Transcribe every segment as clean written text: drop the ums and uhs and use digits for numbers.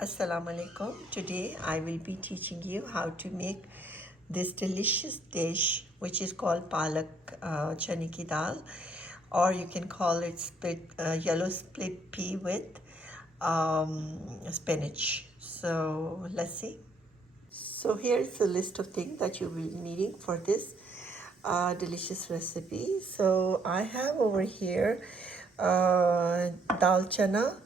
Assalamu alaikum. Today I will be teaching you how to make this delicious dish which is called palak chane ki dal, or you can call it yellow split pea with spinach. So let's see. So here's the list of things that you will be needing for this delicious recipe. So I have over here dal chana,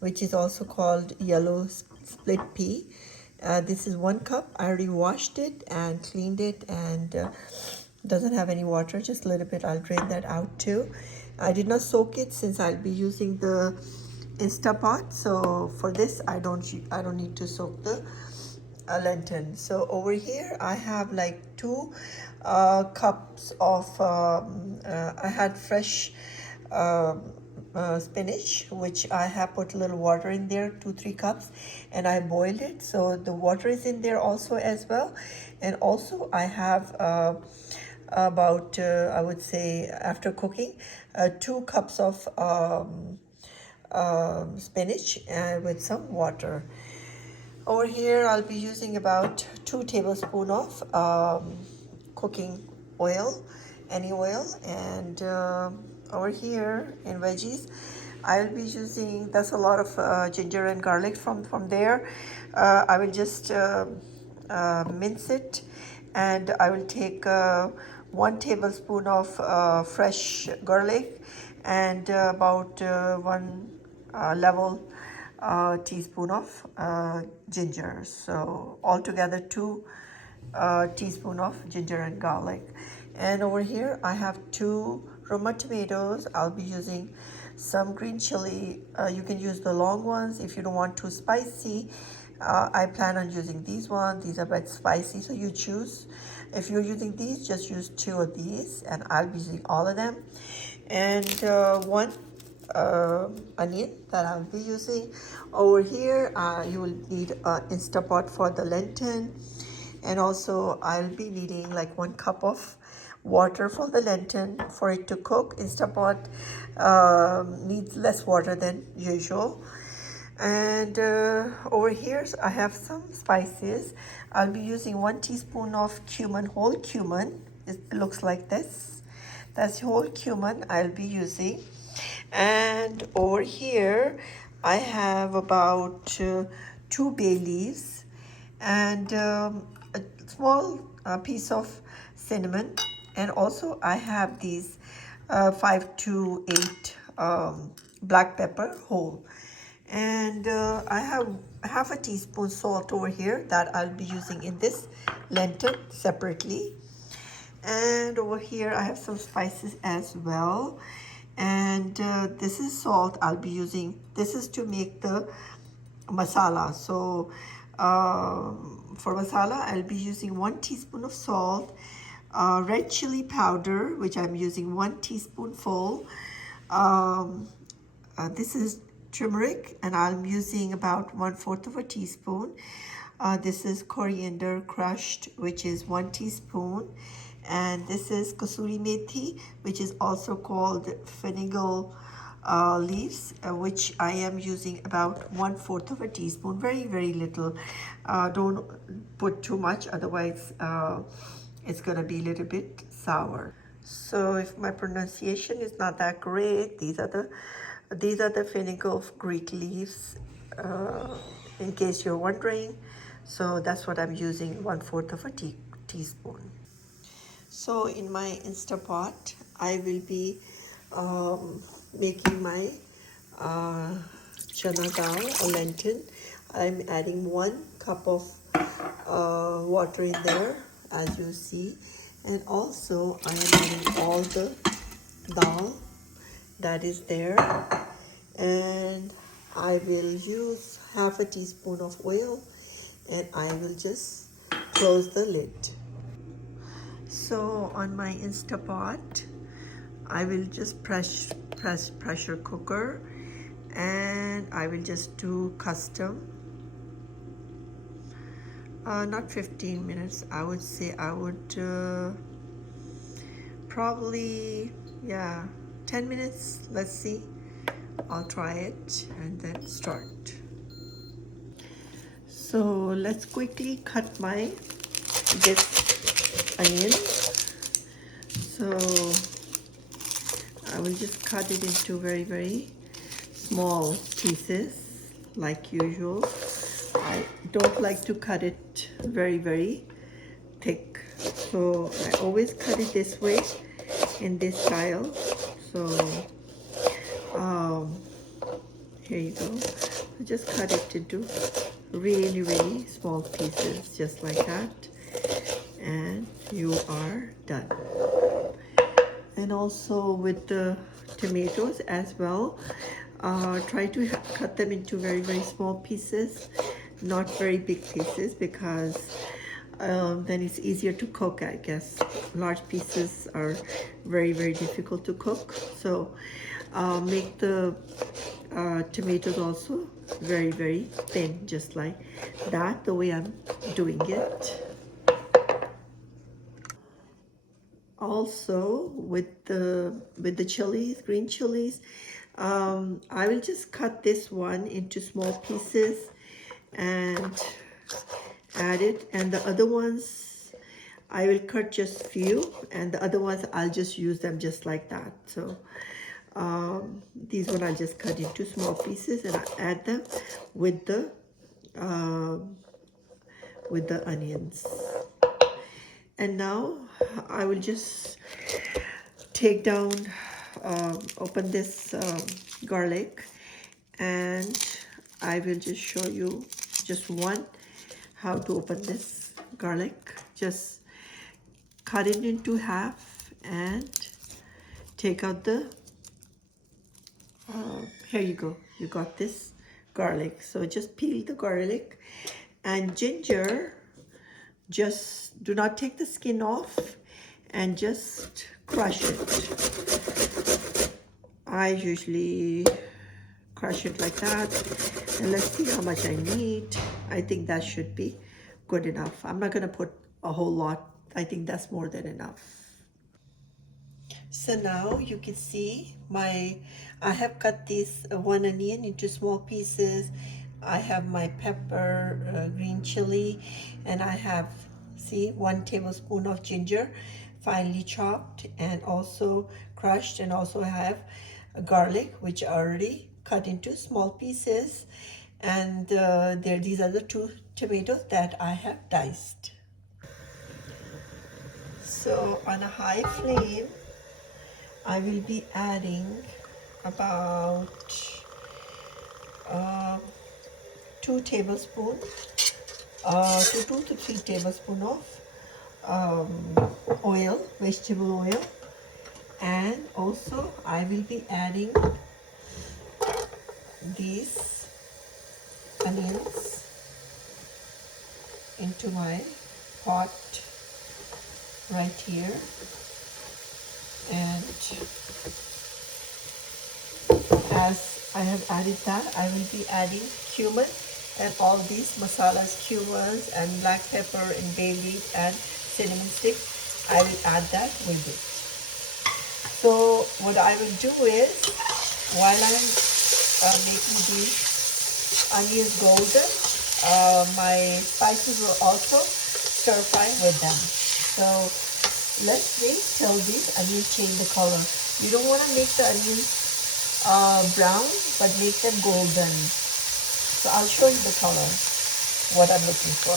which is also called yellow split pea. This is 1 cup. I already washed it and cleaned it, and doesn't have any water, just a little bit. I'll drain that out too. I did not soak it since I'll be using the Instapot. So for this, I don't need to soak the lentil. So over here I have like 2 cups of I had fresh spinach, which I have put a little water in there, 2-3 cups, and I boiled it, so the water is in there also as well. And also I have about I would say, after cooking, 2 cups of spinach with some water. Over here, I'll be using about 2 tablespoons of cooking oil, any oil. And over here in veggies, I'll be using, that's a lot of ginger and garlic from there. I will just mince it, and I will take 1 tablespoon of fresh garlic, and about 1 level teaspoon of ginger. So altogether 2 teaspoon of ginger and garlic. And over here I have 2 Roma tomatoes. I'll be using some green chili. You can use the long ones if you don't want too spicy. I plan on using these ones. These are a bit spicy, so you choose. If you're using these, just use 2 of these, and I'll be using all of them. And 1 onion that I'll be using. Over here you will need Instapot for the lentil, and also I'll be needing like 1 cup of water for the lentil for it to cook. Instapot needs less water than usual. And over here I have some spices. I'll be using 1 teaspoon of cumin, whole cumin. It looks like this. That's whole cumin I'll be using. And over here I have about 2 bay leaves, and a small piece of cinnamon. And also I have these 5 to 8 black pepper whole. And I have half a teaspoon salt over here that I'll be using in this lentil separately. And over here I have some spices as well. And this is salt I'll be using. This is to make the masala. So for masala I'll be using 1 teaspoon of salt, red chili powder, which I'm using 1 teaspoonful. This is turmeric, and I'm using about 1/4 of a teaspoon. This is coriander crushed, which is 1 teaspoon. And this is kasuri methi, which is also called fennel leaves, which I am using about 1/4 of a teaspoon. Very, very little. Don't put too much, otherwise it's gonna be a little bit sour. So if my pronunciation is not that great, these are the fennel Greek leaves, in case you're wondering. So that's what I'm using, 1/4 of a teaspoon. So in my Instapot, I will be making my chana dal or lentil. I'm adding 1 cup of water in there, as you see. And also I am adding all the dal that is there. And I will use half a teaspoon of oil, and I will just close the lid. So on my Instapot, I will just press pressure cooker, and I will just do custom. Not 15 minutes, I would say. I would probably, yeah, 10 minutes. Let's see. I'll try it and then start. So let's quickly cut this onion. So I will just cut it into very, very small pieces like usual. I don't like to cut it very, very thick. So I always cut it this way, in this style. So here you go. I just cut it into really, really small pieces, just like that. And you are done. And also with the tomatoes as well, try to cut them into very, very small pieces, not very big pieces, because then it's easier to cook, I guess. Large pieces are very, very difficult to cook. So make the tomatoes also very, very thin, just like that, the way I'm doing it. Also with the chilies, green chilies, I will just cut this one into small pieces and add it, and the other ones I will cut just few, and the other ones I'll just use them just like that. So these one I just cut into small pieces and I add them with the onions. And now I will just take down, open this garlic, and I will just show you just how to open this garlic. Just cut it into half and take out the, here you go, you got this garlic. So just peel the garlic, and ginger, just do not take the skin off and just crush it. I usually crush it like that, and let's see how much I need. I think that should be good enough. I'm not going to put a whole lot. I think that's more than enough. So now you can see I have cut this one onion into small pieces. I have my pepper, green chili, and I have, see, 1 tablespoon of ginger, finely chopped and also crushed, and also I have garlic, which I already cut into small pieces, and these are the 2 tomatoes that I have diced. So on a high flame, I will be adding about 2 tablespoons, 2 to 3 tablespoons of oil, vegetable oil, and also I will be adding these onions into my pot right here, and as I have added that, I will be adding cumin and all these masalas, cumins and black pepper and bay leaf and cinnamon stick. I will add that with it. So what I will do is, while I'm making these onions golden, my spices will also stir fry with them. So let's wait till these onions change the color. You don't want to make the onions brown, but make them golden. So I'll show you the color, what I'm looking for.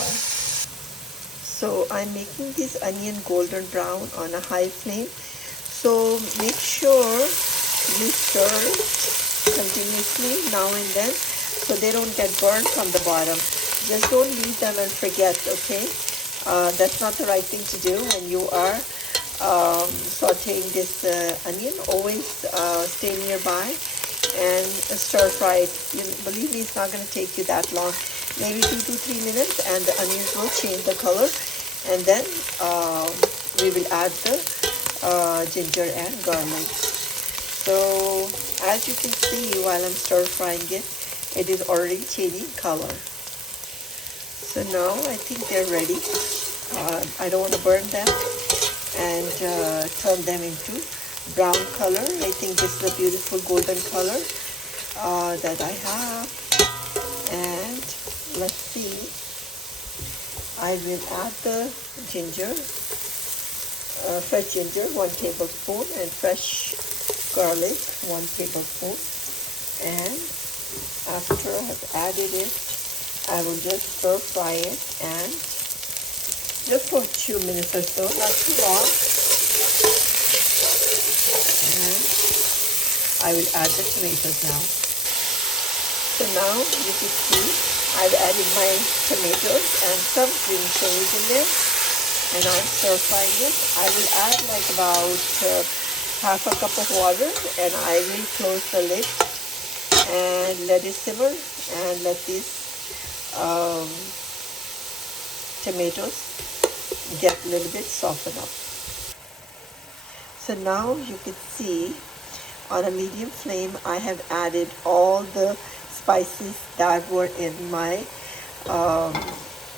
So I'm making this onion golden brown on a high flame. So make sure you stir it continuously now and then, so they don't get burned from the bottom. Just don't leave them and forget, okay? That's not the right thing to do when you are sauteing this onion. Always stay nearby and stir fry it. Believe me, it's not going to take you that long. Maybe 2 to 3 minutes, and the onions will change the color. And then we will add the ginger and garlic. So as you can see, while I'm stir frying it, it is already changing color. So now I think they're ready. I don't want to burn them and turn them into brown color. I think this is a beautiful golden color that I have. And let's see I will add the ginger, fresh ginger, 1 tablespoon, and fresh garlic, 1 tablespoon. And after I've added it, I will just stir fry it and just for 2 minutes or so, not too long. And I will add the tomatoes now. So now you can see I've added my tomatoes and some green chilies in there, and I'm stir frying it. I will add like about half a cup of water, and I will close the lid and let it simmer and let these tomatoes get a little bit softened up. So now you can see on a medium flame I have added all the spices that were in my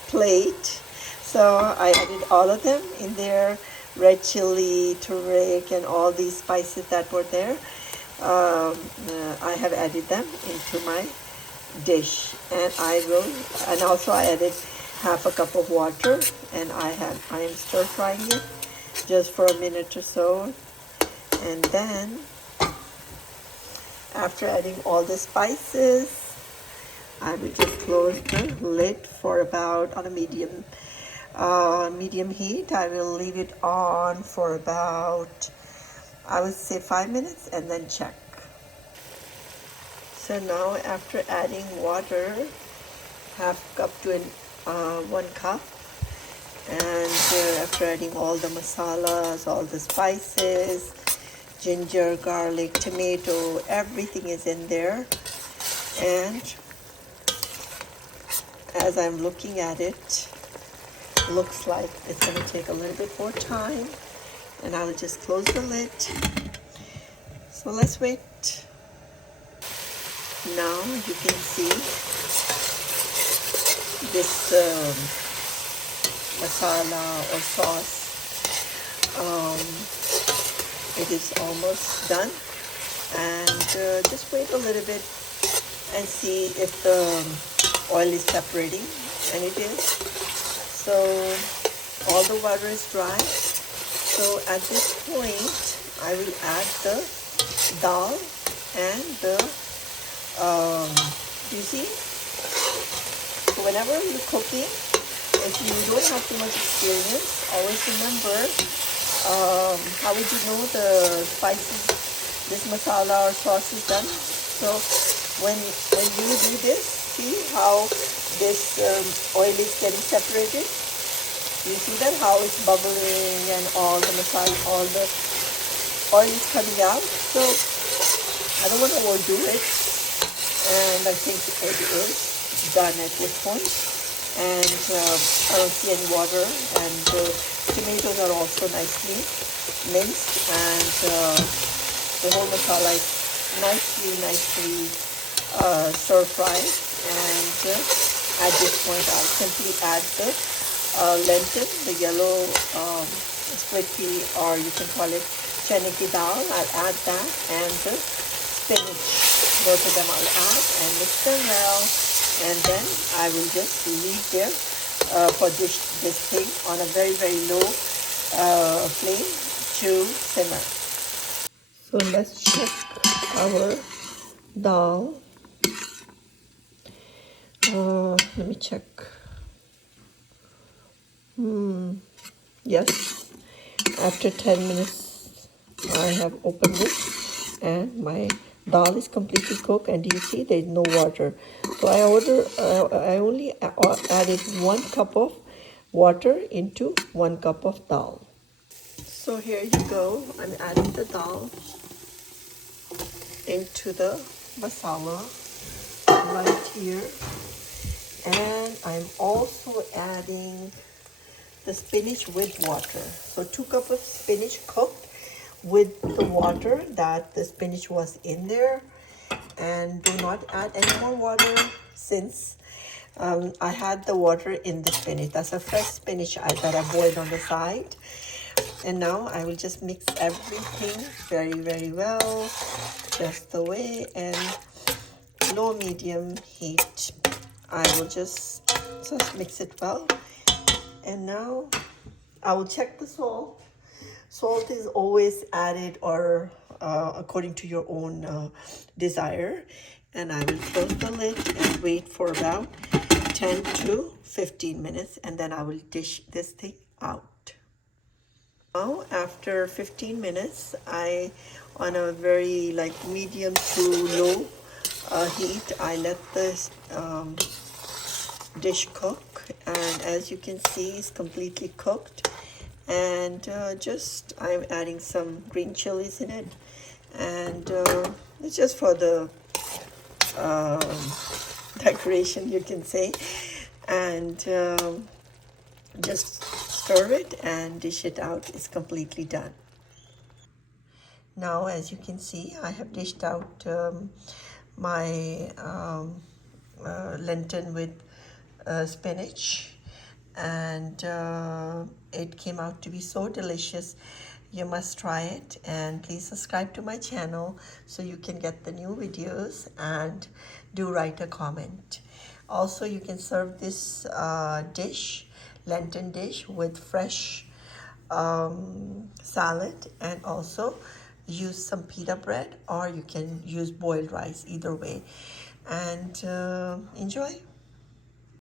plate. So I added all of them in there, red chili, turmeric, and all these spices that were there. I have added them into my dish, and also I added half a cup of water, and I am stir frying it just for a minute or so. And then after adding all the spices, I will just close the lid for about on a medium heat. I will leave it on for about, I would say, 5 minutes, and then check. So now after adding water, half cup to 1 cup, and after adding all the masalas, all the spices, ginger, garlic, tomato, everything is in there. And as I'm looking at it, looks like it's going to take a little bit more time, and I will just close the lid. So let's wait. Now you can see this masala or sauce. It is almost done, and just wait a little bit and see if the oil is separating, and it is. So all the water is dry. So at this point I will add the dal and the you see, whenever you're cooking, if you don't have too much experience, always remember, how would you know the spices, this masala or sauce is done? So when you do this, see how this oil is getting separated. You see that how it's bubbling and all the masala, all the oil is coming out. So I don't want to overdo it, and I think it is done at this point. And I don't see any water, and the tomatoes are also nicely minced, and the whole masala is nicely stir fried. And at this point I'll simply add the lentil, the yellow split pea, or you can call it chane ki dal. I'll add that, and the spinach. Both of them I'll add and mix them well, and then I will just leave there for this thing on a very low flame to simmer. So let's check our dal. Let me check. Yes, after 10 minutes I have opened it, and my dal is completely cooked, and you see there's no water. So I only added 1 cup of water into 1 cup of dal. So here you go, I'm adding the dal into the masala right here, and I'm also adding the spinach with water. So 2 cups of spinach cooked with the water that the spinach was in there, and do not add any more water since I had the water in the spinach. That's a fresh spinach that I boiled on the side. And now I will just mix everything very well, just the way, and low medium heat. I will just mix it well, And now I will check the salt. Salt is always added or according to your own desire. And I will close the lid and wait for about 10 to 15 minutes, and then I will dish this thing out. Now after 15 minutes, I on a very like medium to low heat, I let this dish cook, and as you can see, it's completely cooked. And just I'm adding some green chilies in it, and it's just for the decoration, you can say. And just stir it and dish it out. It's completely done. Now, as you can see, I have dished out my lentil with spinach, and it came out to be so delicious. You must try it, and please subscribe to my channel so you can get the new videos, and do write a comment. Also, you can serve this dish, lentil dish, with fresh salad, and also use some pita bread, or you can use boiled rice, either way. And enjoy.